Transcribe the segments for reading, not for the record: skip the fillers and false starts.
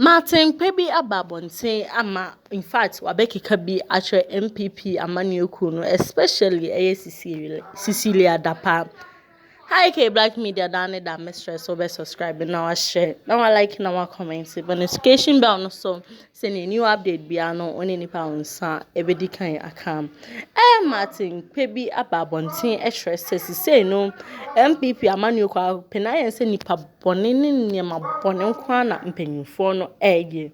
Martin Kpebu ababonten ama in fact wabekeka bi atwe MPP amanyoku no especially Cecilia dapa. Hi K Black Media dane da mistress over subscribe now share now like now comment but notification bell no so send a new update bia no oni nipa unsa ebedi kan akam Martin Kpebu ababonten express say no MPP amanyoku penayen se nipa bone ne nyema bone nkwa na mpanyimfo no eye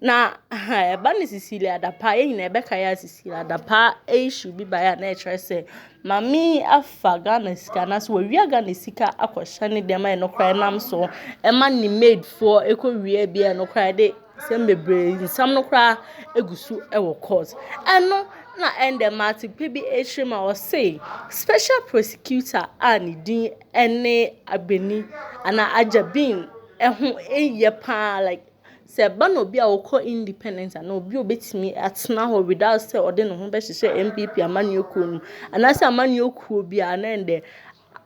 na eba ne Cecilia dapa yin na ebeka ya Cecilia dapa issue bi ba ya na express mami afaga na sika na so wi aga na sika akwhya ne dem ay no kra nam so ema ni made for ekowie bia no kra de sem bebre nsam no kra egusu ewo court eno na ende Martin Kpebu eshima o say special prosecutor ani din ene abeni ana ajabin ehun eye pa like se ba no bi a woko independent and obi obetimi atena ho without say ode no ho be hye MPP amanyoku no anase amanyoku bi anende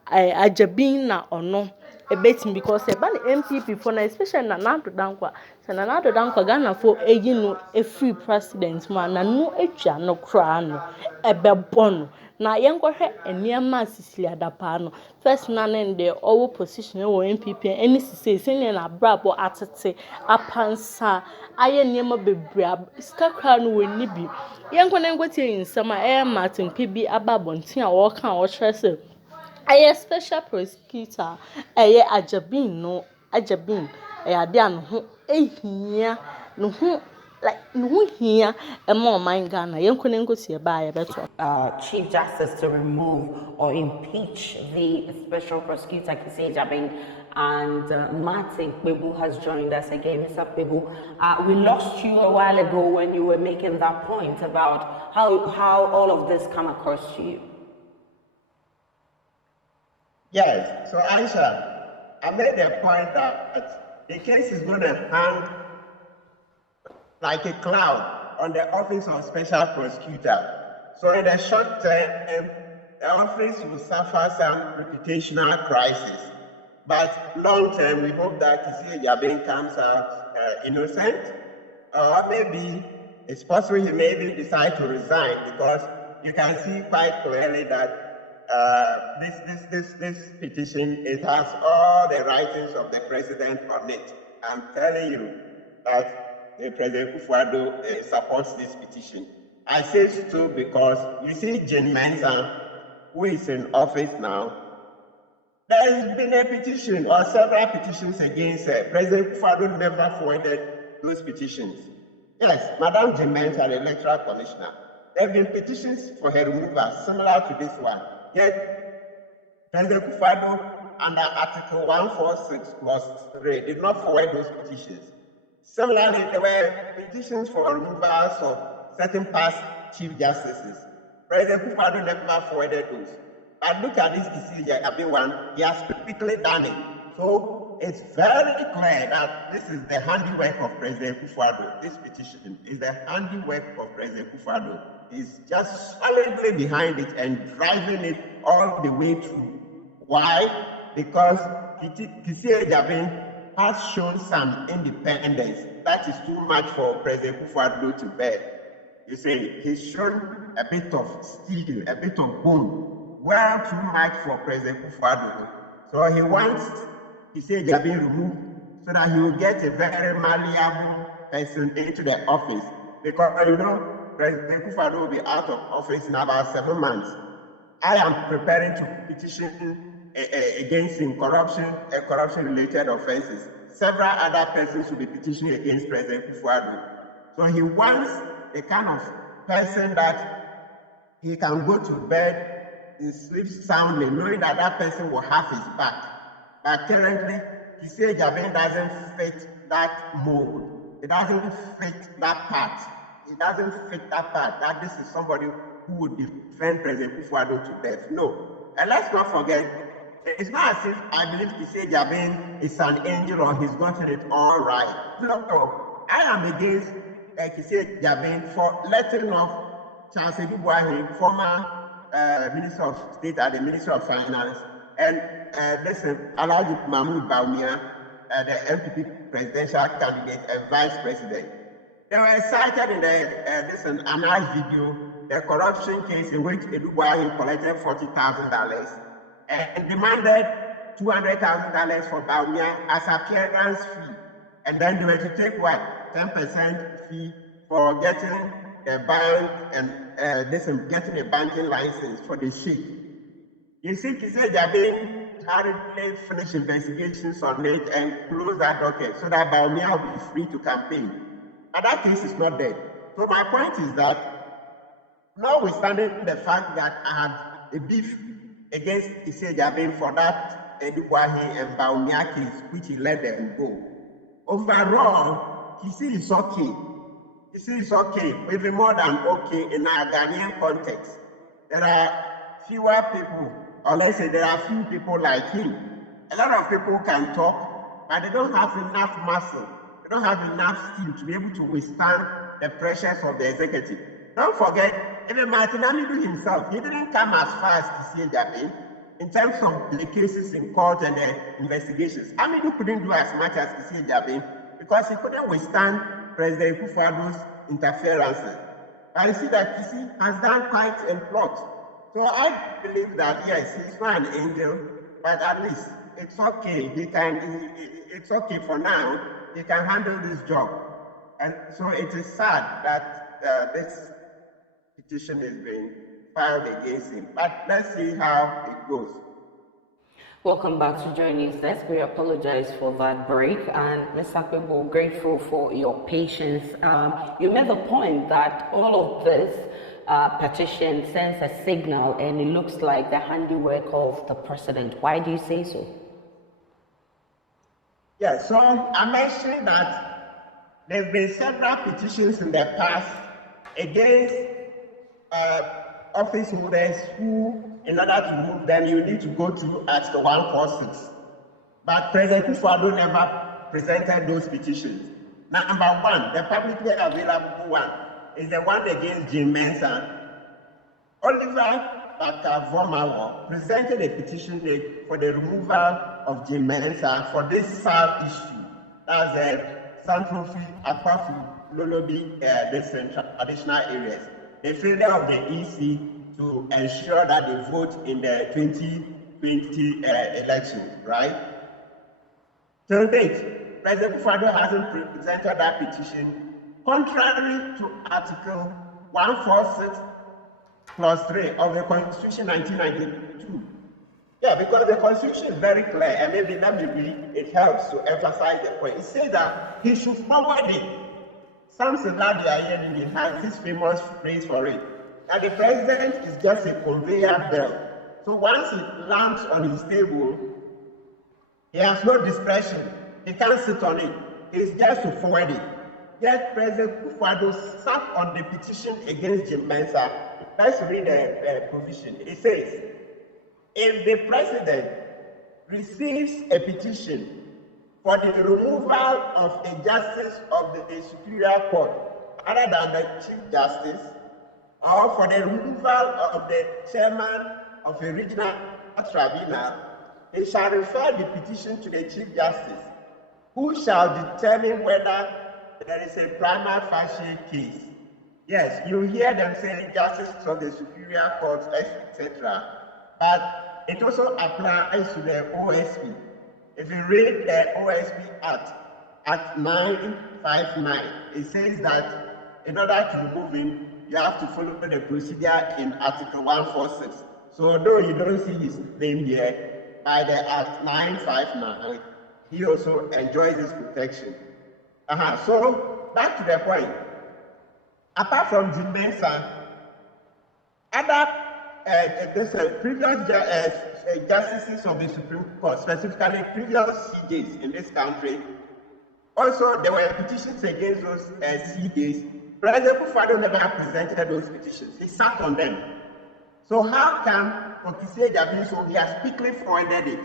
ajabin na ono ebetimi because se ba na MPP for na especially na Addo dankwa se na Addo dankwa Ghana for eyi no a free president man na no atwa no kra no ebebon na yenkohwe eniema Cecilia dapa no first na nende owo position wo MPP eni sise na brabo atete apansa aye niema bebre skakra no woni bi yenkona ngoti nsama Martin Kpebu ababonten a wo kan wo trese aye special prosecutor ajabin no ajabin ade an ho ehia no ho like no here emo man Ghana yenkone ngoti ba ya beto Chief Justice to remove or impeach the special prosecutor Cecilia and Martin Kpebu has joined us again. Mr. Kpebu, we lost you a while ago when you were making that point about how all of this come across to you. Yes, so Aisha, I made the point that the case is going to hang like a cloud on the office of special prosecutor. So in the short term, the office will suffer some reputational crisis. But long term, we hope that Cecilia comes out innocent, or maybe it's possible he may even decide to resign because you can see quite clearly that this petition, it has all the writings of the president on it. I'm telling you that President Kufuor supports this petition. I say so because you see Jane Mensah, who is in office now, there has been a petition or several petitions against her. President Kufuor never forwarded those petitions. Yes, Madam Jane Mensah, the electoral commissioner, there have been petitions for her removal similar to this one. Yet, President Kufuor, under Article 146 clause 3, did not forward those petitions. Similarly, there were petitions for removals of certain past chief justices. President Kufuor never forwarded those. But look at this Cecilia one, he has typically done it. So it's very clear that this is the handiwork of President Kufuor. This petition is the handiwork of President Kufuor. He's just solidly behind it and driving it all the way through. Why? Because Cecilia has shown some independence. That is too much for President Kufuor to bear. You see, he's shown a bit of steel, a bit of bone, well too much for President Kufuor. So he wants Cecilia removed so that he will get a very malleable person into the office. Because you know, President Kufuor will be out of office in about 7 months. I am preparing to petition against him corruption-related offenses. Several other persons will be petitioning against President Kufuor. So he wants the kind of person that he can go to bed and sleep soundly, knowing that that person will have his back. But currently, Cecilia doesn't fit that mold. It doesn't fit that part. It doesn't fit that part, that this is somebody who would defend President Kufuor to death. No. And let's not forget, it's not as if I believe Cecilia is an angel or he's gotten it all right. No. I am against Cecilia for letting off Charles Kpebu, former Minister of State at the Ministry of Finance, and listen, Alhaji Mahmoud Bawumia, the MPP presidential candidate and vice president. They were cited in an announced video, the corruption case in which Edubuahi collected $40,000 and demanded $200,000 for Baumia as appearance fee. And then they were to take what? 10% fee for getting a bank and getting a banking license for the sheep. You see, Jabe hurriedly finished investigations on it and closed that docket so that Baumia will be free to campaign. But that case is not dead. So my point is that, notwithstanding the fact that I had a beef against Jabe for that Edubuahi and Baumia case, which he let them go, overall, Kisi is okay. Kisi is okay, even more than okay in our Ghanaian context. There are fewer people, or let's say there are few people like him. A lot of people can talk, but they don't have enough muscle. They don't have enough skill to be able to withstand the pressures of the executive. Don't forget, even Martin Amidu himself, he didn't come as far as Kisi Jabe in terms of the cases in court and the investigations. Amidu couldn't do as much as Kisi Jabe because he couldn't withstand President Kufuor's interferences. But you see that Kisi has done quite a lot. So I believe that, yes, he's not an angel, but at least it's okay. It's okay for now. He can handle this job. And so it is sad that this petition is being filed against him. But let's see how it goes. Welcome back to Joy News Desk. We apologize for that break, and Mr. Kpebu, grateful for your patience. You made the point that all of this petition sends a signal, and it looks like the handiwork of the president. Why do you say so? Yeah, so I mentioned that there have been several petitions in the past against office holders who, in order to move them, you need to go through Article 146. But President Kufuor never presented those petitions. Number one, the publicly available one, is the one against Jim Mensah. Oliver Bakavomawo presented a petition for the removal of Jim Mensah for this SAL issue. That's the Central Fee, Akwafu, Lolobi, the traditional areas. The failure of the EC to ensure that they vote in the 2020 elections, right? Till date, President Kufuor hasn't presented that petition, contrary to Article 146 Clause 3 of the Constitution 1992. Yeah, because the Constitution is very clear, and maybe let me read, it helps to emphasize the point. It says that he should forward it. Samson Ladiayen has this famous phrase for it, that the president is just a conveyor belt. So once it lands on his table, he has no discretion. He can't sit on it. It's just to forward it. Yet President Kufuor sat on the petition against Jim Mensah. Let's read the provision. It says, if the president receives a petition for the removal of a justice of the Superior Court other than the Chief Justice, or for the removal of the chairman of a regional tribunal, he shall refer the petition to the Chief Justice, who shall determine whether there is a prima facie case. Yes, you hear them saying justice of the Superior Court, etc. But it also applies to the OSP. If you read the OSP Act 959, it says that in order to remove him, you have to follow the procedure in Article 146. So although you don't see his name here, by the Act 959, he also enjoys this protection. So back to the point. Apart from Jim Mensah, other previous justices of the Supreme Court, specifically previous CJs in this country, also there were petitions against those CJs. President Kufuor never presented those petitions. He sat on them. So how come for Kisi Jabe, he has quickly forwarded it?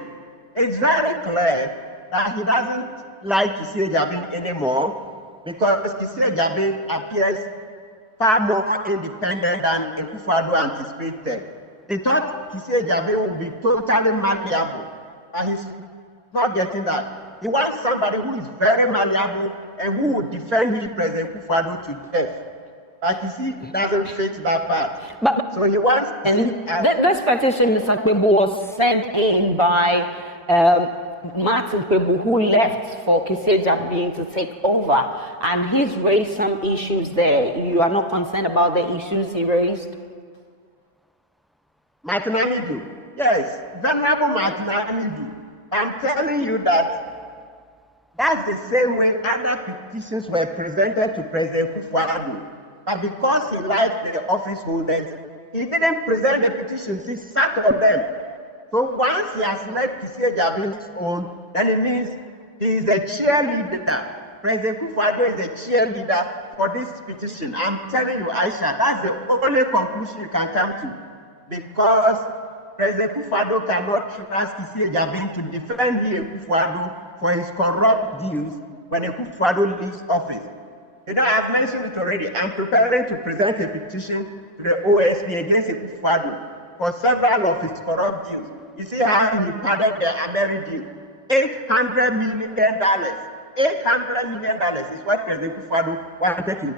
It's very clear that he doesn't like Kisi Jabe anymore because Kisi Jabe appears far more independent than Kufuor anticipated. They thought Kisi Jabe would be totally malleable, but he's not getting that. He wants somebody who is very malleable and who will defend him, President Kufuor, to death. But you see, it doesn't fit that part. But so he wants. And this petition, Mr. Kpebu, was sent in by Martin Kpebu, who left for Cecilia to take over, and he's raised some issues there. You are not concerned about the issues he raised? Martin Amidu, yes, Venerable Martin Amidu. I'm telling you that that's the same way other petitions were presented to President Kufuor. But because he liked the office holders, he didn't present the petitions, he sat on them. So once he has let Cecilia own, then it means he is a cheerleader. President Kufuor is a cheerleader for this petition. I'm telling you, Aisha, that's the only conclusion you can come to. Because President Kufuor cannot trust Cecilia to defend Kufuor for his corrupt deals when Kufuor leaves office. You know, I've mentioned it already. I'm preparing to present a petition to the OSP against Kufuor for several of his corrupt deals. You see how he padded the Ameri deal. $800 million. $800 million is what President Kufuor wanted to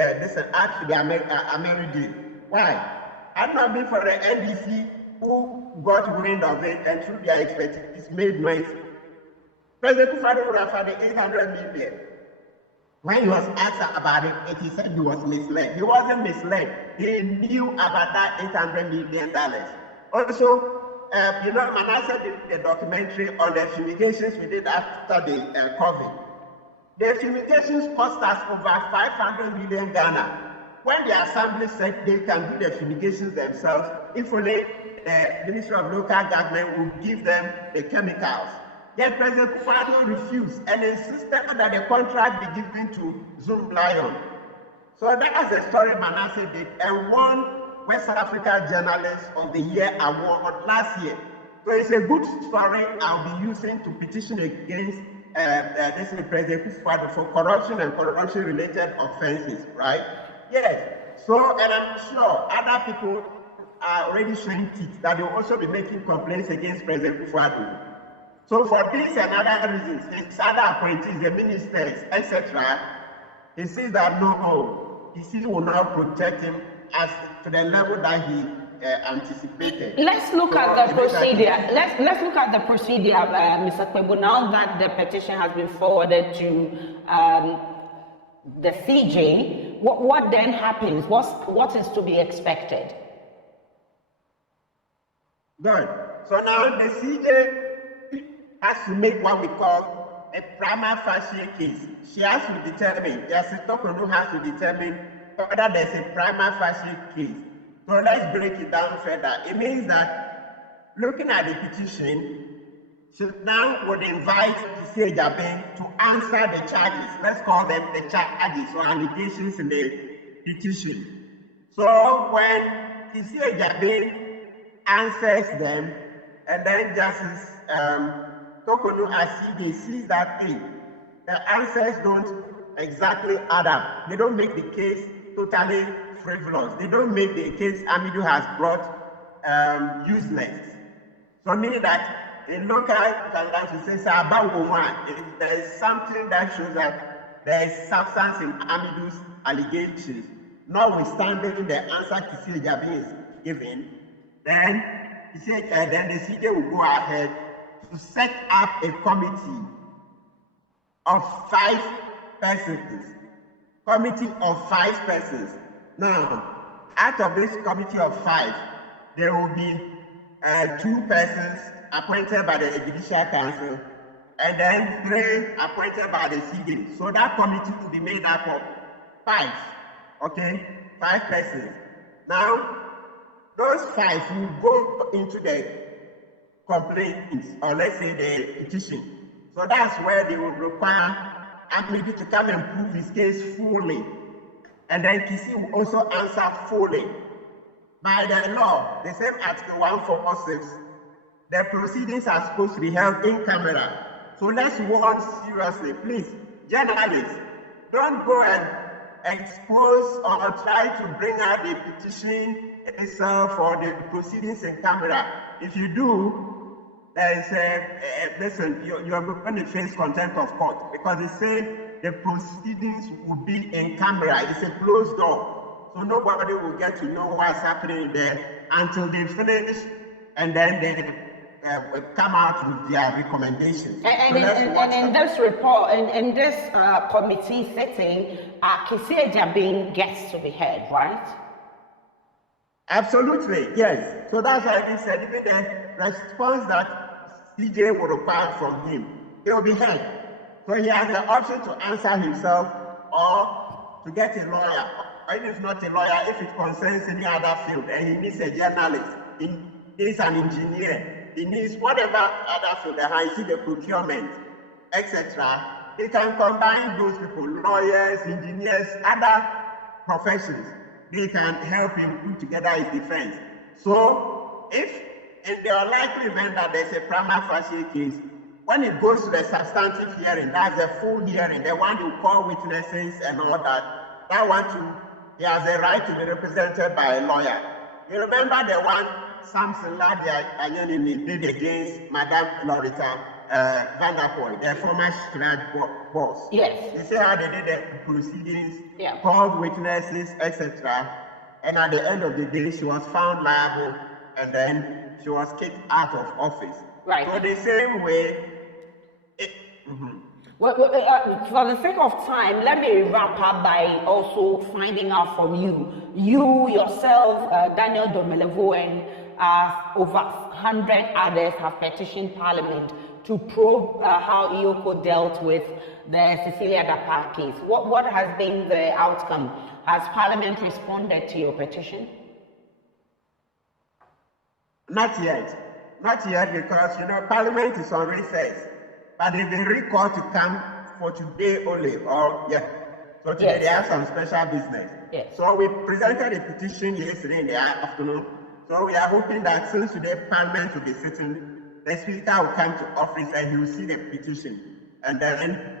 add to the Ameri deal. Why? Had not been for the NDC who got wind of it and through their expertise made noise. President Kufuor would have had the $800 million. When he was asked about it, he said he was misled. He wasn't misled. He knew about that $800 million. Also, you know, Manasseh did the documentary on the fumigations we did after the COVID. The fumigations cost us over 500 million Ghana. When the assembly said they can do the fumigations themselves, if only the Ministry of Local Government would give them the chemicals. Yet President Kufuor refused and insisted that the contract be given to Zoom Lion. So that's the story Manasseh did and won West Africa Journalist of the Year award last year. So it's a good story I'll be using to petition against this President Kufuor for corruption and corruption-related offenses, right? Yes. So, and I'm sure other people are already showing teeth that they will also be making complaints against President Kufuor. So for these and other reasons, his other appointees, the ministers, etc., he says that no, he will not protect him as to the level that he anticipated. Let's look at the procedure. Let's look at the procedure, Mr. Kpebu. Now that the petition has been forwarded to the CJ, what then happens? What is to be expected? Good. So now the CJ has to make what we call a prima facie case. She has to determine, the assistant who has to determine whether there's a prima facie case. So let's break it down further. It means that looking at the petition, she now would invite Cecilia to answer the charges. Let's call them the charges or allegations in the petition. So when Cecilia answers them, and then Justice Tokonu Aside sees that the answers don't exactly add up. They don't make the case totally frivolous. They don't make the case Amidu has brought useless. So meaning that in local conduct, say if there is something that shows that there is substance in Amidu's allegations, notwithstanding the answer Cecilia is given, then the CJ will go ahead to set up a committee of 5 persons. Committee of 5 persons. Now, out of this committee of 5, there will be 2 persons appointed by the Judicial Council, and then 3 appointed by the CJ. So that committee will be made up of 5. Okay, 5 persons. Now, those 5 will go into the complaint, or let's say the petition. So that's where they will require Amidu to come and prove his case fully. And then Kisi will also answer fully. By the law, the same Article 146, the proceedings are supposed to be held in camera. So let's warn seriously, please, journalists, don't go and expose or try to bring out the petition itself or the proceedings in camera. If you do, listen, you're going to face contempt of court because they say the proceedings will be in camera. It's a closed door. So nobody will get to know what's happening there until they finish and then they come out with their recommendations. And in this report, in this committee sitting, Cecilia gets to be heard, right? Absolutely, yes. So that's why we said even the response that CJ will require from him, he will be heard. So he has the option to answer himself or to get a lawyer. Or if it's not a lawyer, if it concerns any other field and he needs a journalist, he needs an engineer, he needs whatever other field, he see the procurement, etc. He can combine those people, lawyers, engineers, other professions. They can help him put together his defense. So, if in the unlikely event that there's a prima facie case, when it goes to the substantive hearing, that's the full hearing, the one you call witnesses and all that, that one too, he has a right to be represented by a lawyer. You remember the one Samson Ladia did against Madame Loretta Vanderpool, the former Strad boss. Yes. You see how they did the proceedings, called witnesses, etc. And at the end of the day, she was found liable and then she was kicked out of office. Right. So the same way. Well, for the sake of time, let me wrap up by also finding out from you. You yourself, Daniel Domelevo, and over 100 others have petitioned Parliament to probe how Iyoko dealt with the Cecilia Dapa case. What has been the outcome? Has Parliament responded to your petition? Not yet. Not yet, because, Parliament is on recess. But they've been recalled to come for today only, So today they have some special business. Yes. So we presented a petition yesterday in the afternoon. So we are hoping that since today Parliament will be sitting, the Speaker will come to office and he will see the petition. And then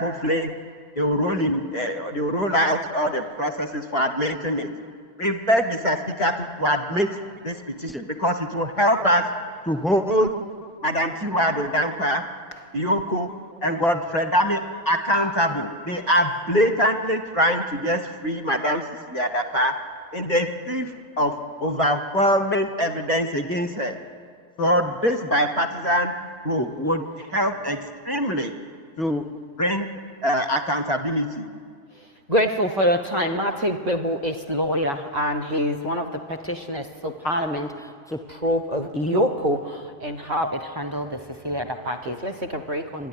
hopefully they will roll out all the processes for admitting it. We beg Mr. Speaker to admit this petition because it will help us to hold Madam Tiwado Dankwa, Iyoko, and Godfrey Dami accountable. They are blatantly trying to just free Madam Cecilia Dapa in the thief of overwhelming evidence against her. So this bipartisan group would help extremely to bring accountability. Grateful for your time. Martin Kpebu is lawyer and he's one of the petitioners to Parliament to probe of Iyoko and how it handled the Cecilia Dapa case. Let's take a break on